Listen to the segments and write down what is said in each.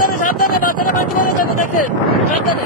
সাবধানে সাবধানে বাচ্চারা বাড়ি চলে যাবে দেখেন সাবধানে।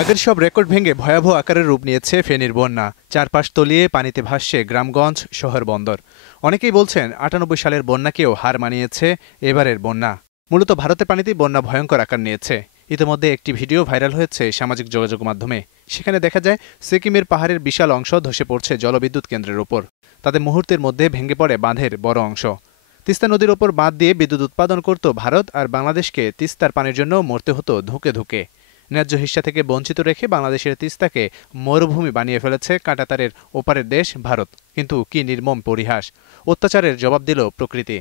আগের সব রেকর্ড ভেঙে ভয়াবহ আকারের রূপ নিয়েছে ফেনীর বন্যা। চারপাশ তলিয়ে পানিতে ভাসছে গ্রামগঞ্জ, শহর, বন্দর। অনেকেই বলছেন ৯৮ সালের বন্যাকেও হার মানিয়েছে এবারের বন্যা। মূলত ভারতের পানিতেই বন্যা ভয়ঙ্কর আকার নিয়েছে। ইতিমধ্যে একটি ভিডিও ভাইরাল হয়েছে সামাজিক যোগাযোগ মাধ্যমে। সেখানে দেখা যায় সিকিমের পাহাড়ের বিশাল অংশ ধসে পড়ছে জলবিদ্যুৎ কেন্দ্রের ওপর। তাতে মুহূর্তের মধ্যে ভেঙে পড়ে বাঁধের বড় অংশ। তিস্তা নদীর ওপর বাঁধ দিয়ে বিদ্যুৎ উৎপাদন করত ভারত, আর বাংলাদেশকে তিস্তার পানির জন্য মরতে হতো ধুকে ধুকে। ন্যায্য হিস্সা থেকে বঞ্চিত রেখে বাংলাদেশের তিস্তাকে মরুভূমি বানিয়ে ফেলেছে কাঁটাতারের ওপারের দেশ ভারত। কিন্তু কি নির্মম পরিহাস! অত্যাচারের জবাব দিল প্রকৃতি।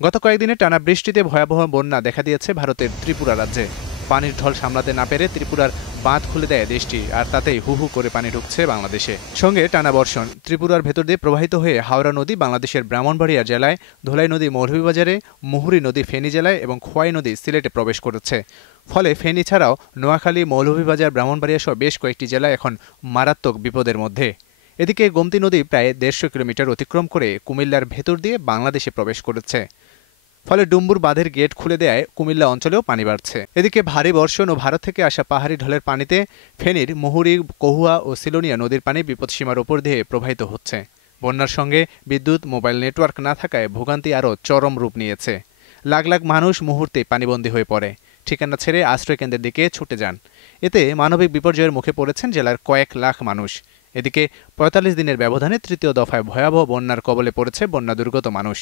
গত কয়েকদিনে টানা বৃষ্টিতে ভয়াবহ বন্যা দেখা দিয়েছে ভারতের ত্রিপুরা রাজ্যে। পানির ঢল সামলাতে না পেরে ত্রিপুরার বাঁধ খুলে দেয় দেশটি, আর তাতেই হু হু করে পানি ঢুকছে বাংলাদেশে। সঙ্গে টানা বর্ষণ। ত্রিপুরার ভেতর দিয়ে প্রবাহিত হয়ে হাওড়া নদী বাংলাদেশের ব্রাহ্মণবাড়িয়া জেলায়, ধলাই নদী মৌলভীবাজারে, মুহুরী নদী ফেনী জেলায় এবং খোয়াই নদী সিলেটে প্রবেশ করেছে। ফলে ফেনী ছাড়াও নোয়াখালী, মৌলভীবাজার, ব্রাহ্মণবাড়িয়া সহ বেশ কয়েকটি জেলা এখন মারাত্মক বিপদের মধ্যে। এদিকে গোমতী নদী প্রায় ১৫০ কিলোমিটার অতিক্রম করে কুমিল্লার ভেতর দিয়ে বাংলাদেশে প্রবেশ করেছে। ফলে ডুম্বুর বাঁধের গেট খুলে দেয় কুমিল্লা অঞ্চলেও পানি বাড়ছে। এদিকে ভারী বর্ষণ ও ভারত থেকে আসা পাহাড়ি ঢলের পানিতে ফেনীর মুহুরী, কহুয়া ও সিলোনিয়া নদীর পানি বিপদসীমার ওপর দিয়ে প্রবাহিত হচ্ছে। বন্যার সঙ্গে বিদ্যুৎ, মোবাইল নেটওয়ার্ক না থাকায় ভোগান্তি আরও চরম রূপ নিয়েছে। লাখ লাখ মানুষ মুহূর্তে পানিবন্দী হয়ে পড়ে, ঠিকানা ছেড়ে আশ্রয়কেন্দ্রের দিকে ছুটে যান। এতে মানবিক বিপর্যয়ের মুখে পড়েছেন জেলার কয়েক লাখ মানুষ। এদিকে ৪৫ দিনের ব্যবধানে তৃতীয় দফায় ভয়াবহ বন্যার কবলে পড়েছে বন্যা দুর্গত মানুষ।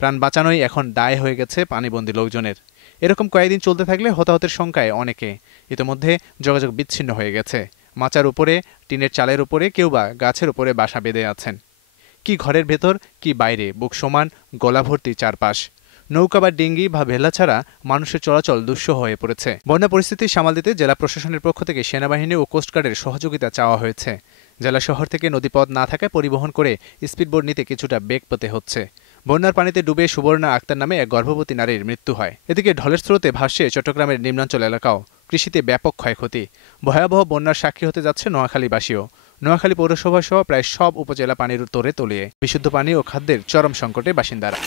প্রাণ বাঁচানোই এখন দায় হয়ে গেছে পানিবন্দী লোকজনের। এরকম কয়েকদিন চলতে থাকলে হতাহতের সংখ্যায় অনেকে। ইতিমধ্যে যোগাযোগ বিচ্ছিন্ন হয়ে গেছে। মাচার উপরে, টিনের চালের উপরে, কেউ বা গাছের উপরে বাসা বেঁধে আছেন। কি ঘরের ভেতর, কি বাইরে, বুক সমান গলাভর্তি চারপাশ। নৌকা বা ডিঙ্গি বা ভেলা ছাড়া মানুষের চলাচল দুঃসহ হয়ে পড়েছে। বন্যা পরিস্থিতি সামাল দিতে জেলা প্রশাসনের পক্ষ থেকে সেনাবাহিনী ও কোস্টগার্ডের সহযোগিতা চাওয়া হয়েছে। জেলা শহর থেকে নদীপথ না থাকায় পরিবহন করে স্পিডবোট নিতে কিছুটা বেগ পেতে হচ্ছে। বন্যার পানিতে ডুবে সুবর্ণা আক্তার নামে এক গর্ভবতী নারীর মৃত্যু হয়। এদিকে ঢলের স্রোতে ভাসছে চট্টগ্রামের নিম্নাঞ্চল এলাকাও। কৃষিতে ব্যাপক ক্ষয়ক্ষতি। ভয়াবহ বন্যার সাক্ষী হতে যাচ্ছে নোয়াখালীবাসীও। নোয়াখালী পৌরসভা সহ প্রায় সব উপজেলা পানির তোরে তলিয়ে। বিশুদ্ধ পানি ও খাদ্যের চরম সংকটে বাসিন্দারা।